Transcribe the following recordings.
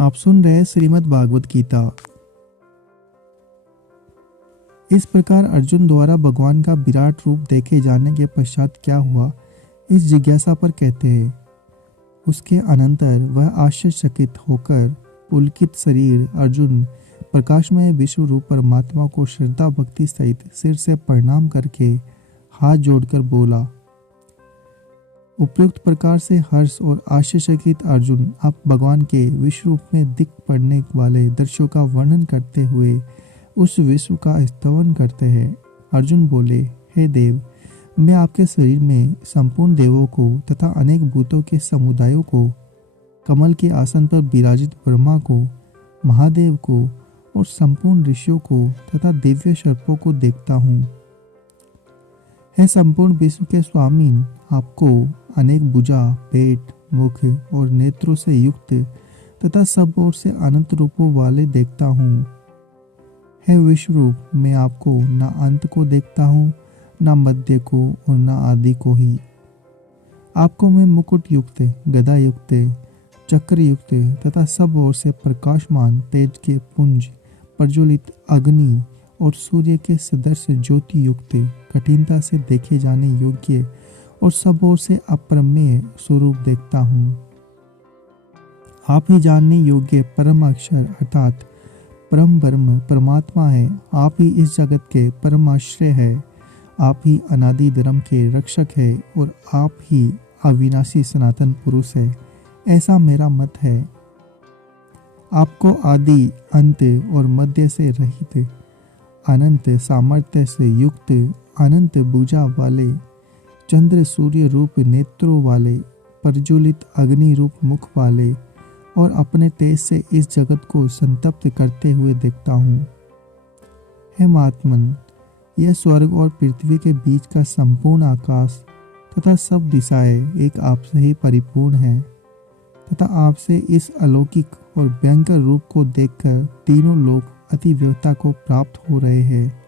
आप सुन रहे हैं श्रीमद् भागवत गीता। इस प्रकार अर्जुन द्वारा भगवान का विराट रूप देखे जाने के पश्चात क्या हुआ, इस जिज्ञासा पर कहते हैं। उसके अनंतर वह आश्चर्यचकित होकर पुलकित शरीर अर्जुन प्रकाशमय विश्व रूप परमात्मा को श्रद्धा भक्ति सहित सिर से प्रणाम करके हाथ जोड़कर बोला। उपयुक्त प्रकार से हर्ष और आश्चर्यचकित अर्जुन अब भगवान के विश्व रूप में दिख पड़ने वाले दृश्यों का वर्णन करते हुए उस विश्व का स्तवन करते हैं। अर्जुन बोले, हे देव, मैं आपके शरीर में संपूर्ण देवों को तथा अनेक भूतों के समुदायों को, कमल के आसन पर विराजित ब्रह्मा को, महादेव को और संपूर्ण ऋषियों को तथा दिव्य सर्पों को देखता हूँ। हे संपूर्ण विश्व के स्वामी, आपको अनेक भुजा, पेट, मुख और नेत्रों से युक्त तथा सब ओर से अनंत रूपों वाले देखता हूँ। हे विश्व रूप, मैं आपको न अंत को देखता हूँ, न मध्य को और न आदि को ही। आपको मैं मुकुट युक्त, गदा युक्त, चक्र युक्त तथा सब ओर से प्रकाशमान तेज के पुंज, प्रज्वलित अग्नि और सूर्य के सदृश ज्योति युक्त, कठिनता से देखे जाने योग्य और सब ओर से अप्रमेय स्वरूप देखता हूँ। आप ही जानने योग्य परम अक्षर अर्थात परम ब्रह्म परमात्मा है। आप ही इस जगत के परम आश्रय है। आप ही अनादि धर्म के रक्षक है और आप ही अविनाशी सनातन पुरुष है, ऐसा मेरा मत है। आपको आदि, अंत और मध्य से रहित, अनंत सामर्थ्य से युक्त, अनंत भुजा वाले, चंद्र सूर्य रूप नेत्रों वाले, प्रज्वलित अग्नि रूप मुख वाले और अपने तेज से इस जगत को संतप्त करते हुए देखता हूँ। हे महात्मन, यह स्वर्ग और पृथ्वी के बीच का संपूर्ण आकाश तथा सब दिशाएं एक आपसे ही परिपूर्ण है तथा आपसे इस अलौकिक और भयंकर रूप को देखकर तीनों लोग अतिव्यवता को प्राप्त हो रहे हैं।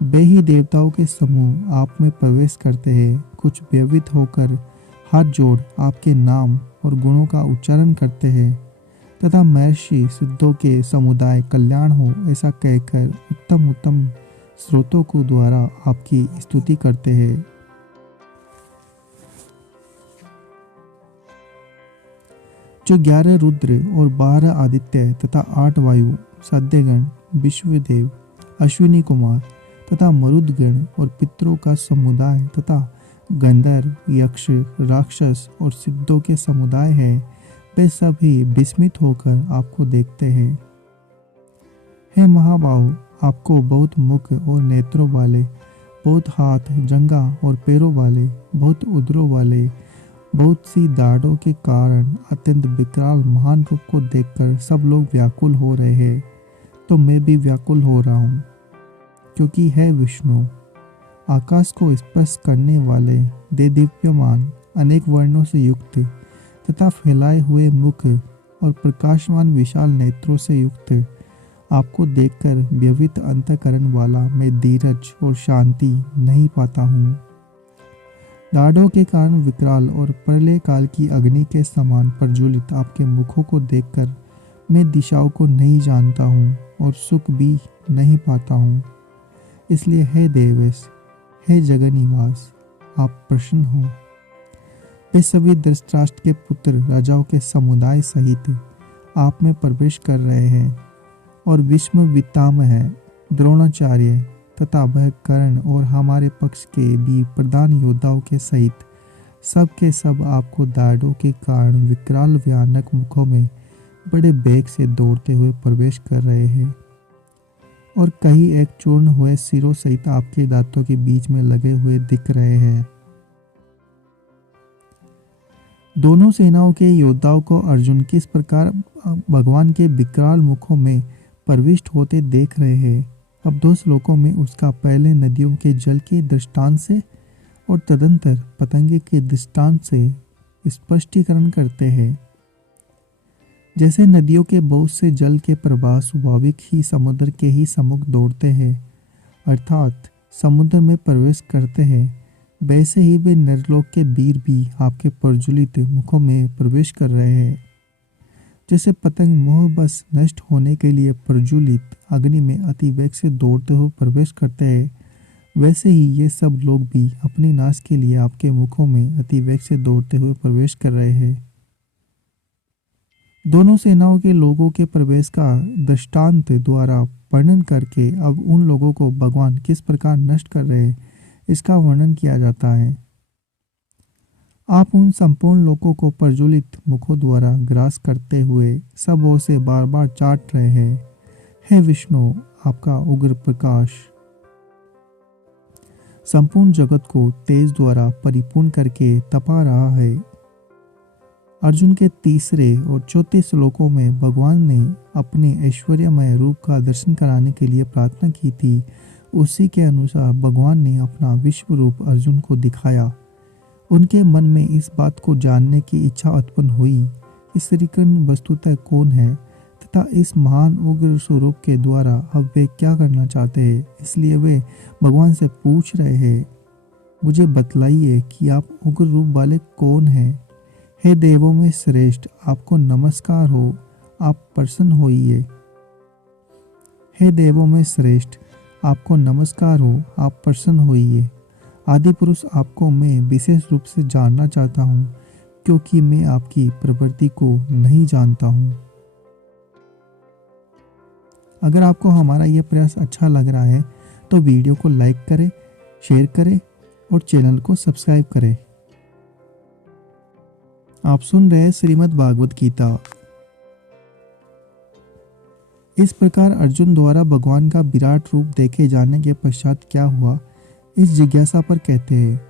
वे ही देवताओं के समूह आप में प्रवेश करते हैं, कुछ भयभीत होकर हाथ जोड़ आपके नाम और गुणों का उच्चारण करते हैं तथा महर्षि सिद्धों के समुदाय कल्याण हो ऐसा कहकर उत्तम उत्तम स्रोतों को द्वारा आपकी स्तुति करते हैं। जो 11 रुद्र और 12 आदित्य तथा 8 वायु, सद्यगण, विश्वदेव, अश्विनी कुमार तथा मरुदगण और पितरों का समुदाय तथा गंधर्व, यक्ष, राक्षस और सिद्धों के समुदाय है, वे सभी विस्मित होकर आपको देखते हैं। हे महाबाहु, आपको बहुत मुख और नेत्रों वाले, बहुत हाथ, जंघा और पैरों वाले, बहुत उदरों वाले, बहुत सी दाढ़ों के कारण अत्यंत विकराल महान रूप को देखकर सब लोग व्याकुल हो रहे हैं, तो मैं भी व्याकुल हो रहा हूँ। क्योंकि है विष्णु, आकाश को स्पर्श करने वाले, देदीप्यमान, अनेक वर्णों से युक्त तथा फैलाए हुए मुख और प्रकाशमान विशाल नेत्रों से युक्त आपको देखकर व्यवित अंतःकरण वाला मैं धीरज और शांति नहीं पाता हूँ। दाढ़ों के कारण विकराल और प्रलय काल की अग्नि के समान प्रज्वलित आपके मुखों को देखकर मैं दिशाओं को नहीं जानता हूँ और सुख भी नहीं पाता हूँ। इसलिए हे देवेश, हे जगन्निवास, आप प्रसन्न हो। वे सभी धृतराष्ट्र के पुत्र राजाओं के समुदाय सहित आप में प्रवेश कर रहे हैं और विष्णु पितामह, द्रोणाचार्य तथा वह कर्ण और हमारे पक्ष के भी प्रधान योद्धाओं के सहित सब के सब आपको दाढ़ों के कारण विकराल भयानक मुखों में बड़े वेग से दौड़ते हुए प्रवेश कर रहे हैं और कई एक चूर्ण हुए सिरों सहित आपके दांतों के बीच में लगे हुए दिख रहे हैं। दोनों सेनाओं के योद्धाओं को अर्जुन किस प्रकार भगवान के विकराल मुखों में प्रविष्ट होते देख रहे हैं। अब 2 श्लोकों में उसका पहले नदियों के जल के दृष्टांत से और तदंतर पतंगे के दृष्टांत से स्पष्टीकरण करते हैं। जैसे नदियों के बहुत से जल के प्रवाह स्वाभाविक ही समुद्र के ही सम्मुख दौड़ते हैं, अर्थात समुद्र में प्रवेश करते हैं, वैसे ही वे नरलोक के वीर भी आपके प्रज्वलित मुखों में प्रवेश कर रहे हैं। जैसे पतंग मोहबस नष्ट होने के लिए प्रज्वलित अग्नि में अति वेग से दौड़ते हुए प्रवेश करते हैं, वैसे ही ये सब लोग भी अपने नाश के लिए आपके मुखों में अति वेग से दौड़ते हुए प्रवेश कर रहे हैं। दोनों सेनाओं के लोगों के प्रवेश का दृष्टांत द्वारा वर्णन करके अब उन लोगों को भगवान किस प्रकार नष्ट कर रहे हैं, इसका वर्णन किया जाता है। आप उन संपूर्ण लोगों को प्रज्वलित मुखों द्वारा ग्रास करते हुए सब ओर से बार बार चाट रहे हैं। हे विष्णु, आपका उग्र प्रकाश संपूर्ण जगत को तेज द्वारा परिपूर्ण करके तपा रहा है। अर्जुन के तीसरे और चौथे श्लोकों में भगवान ने अपने ऐश्वर्यमय रूप का दर्शन कराने के लिए प्रार्थना की थी। उसी के अनुसार भगवान ने अपना विश्व रूप अर्जुन को दिखाया। उनके मन में इस बात को जानने की इच्छा उत्पन्न हुई कि श्रीकृष्ण वस्तुतः कौन है तथा इस महान उग्र स्वरूप के द्वारा अब वे क्या करना चाहते हैं। इसलिए वे भगवान से पूछ रहे हैं, मुझे बतलाइए कि आप उग्र रूप वाले कौन हैं। हे देवों में श्रेष्ठ, आपको नमस्कार हो, आप प्रसन्न होइए। हे देवों में श्रेष्ठ, आपको नमस्कार हो, आप प्रसन्न होइए। आदि पुरुष, आपको मैं विशेष रूप से जानना चाहता हूँ, क्योंकि मैं आपकी प्रवृत्ति को नहीं जानता हूँ। अगर आपको हमारा यह प्रयास अच्छा लग रहा है तो वीडियो को लाइक करें, शेयर करें और चैनल को सब्सक्राइब करें। आप सुन रहे हैं श्रीमद् भागवत गीता। इस प्रकार अर्जुन द्वारा भगवान का विराट रूप देखे जाने के पश्चात क्या हुआ, इस जिज्ञासा पर कहते हैं,